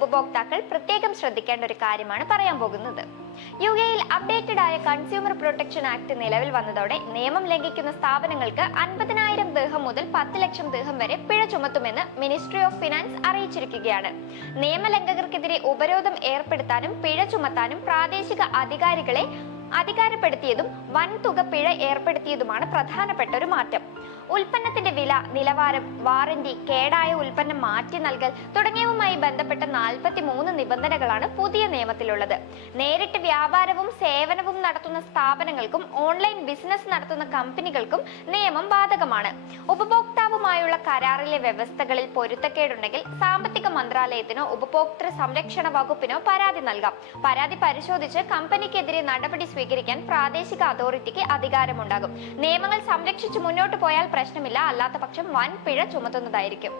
ഉപഭോക്താക്കൾ പ്രത്യേകം ശ്രദ്ധിക്കേണ്ട ഒരു കാര്യമാണ് പറയാൻ പോകുന്നത്. യുകെയിൽ അപ്ഡേറ്റഡ് ആയ കൺസ്യൂമർ പ്രൊട്ടക്ഷൻ ആക്ട് നിലവിൽ വന്നതോടെ നിയമം ലംഘിക്കുന്ന സ്ഥാപനങ്ങൾക്ക് 50,000 ദിർഹം മുതൽ 10 ലക്ഷം ദിർഹം വരെ പിഴ ചുമത്തുമെന്ന് മിനിസ്ട്രി ഓഫ് ഫിനാൻസ് അറിയിച്ചിരിക്കുകയാണ്. നിയമലംഘകർക്കെതിരെ ഉപരോധം ഏർപ്പെടുത്താനും പിഴ ചുമത്താനും പ്രാദേശിക അധികാരികളെ അധികാരപ്പെടുത്തിയതും വൻതുക പിഴ ഏർപ്പെടുത്തിയതുമാണ് പ്രധാനപ്പെട്ട ഒരു മാറ്റം. ഉൽപ്പന്നത്തിന്റെ വില, നിലവാരം, വാറന്റി, കേടായ ഉൽപ്പന്നം മാറ്റി നൽകൽ തുടങ്ങിയവുമായി ബന്ധപ്പെട്ട 43 നിബന്ധനകളാണ് പുതിയ നിയമത്തിലുള്ളത്. നേരിട്ട് വ്യാപാരവും സേവനവും നടത്തുന്ന സ്ഥാപനങ്ങൾക്കും ഓൺലൈൻ ബിസിനസ് നടത്തുന്ന കമ്പനികൾക്കും നിയമം ബാധകമാണ്. ഉപഭോക്താവുമായുള്ള കരാറിലെ വ്യവസ്ഥകളിൽ പൊരുത്തക്കേടുണ്ടെങ്കിൽ സാമ്പത്തിക മന്ത്രാലയത്തിനോ ഉപഭോക്തൃ സംരക്ഷണ വകുപ്പിനോ പരാതി നൽകാം. പരാതി പരിശോധിച്ച് കമ്പനിക്കെതിരെ നടപടി സ്വീകരിക്കാൻ പ്രാദേശിക അതോറിറ്റിക്ക് അധികാരമുണ്ടാകും. നിയമങ്ങൾ സംരക്ഷിച്ച് മുന്നോട്ട് പോയാൽ പ്രശ്നമില്ല, അല്ലാത്ത പക്ഷം വൻ പിഴ ചുമത്തുന്നതായിരിക്കും.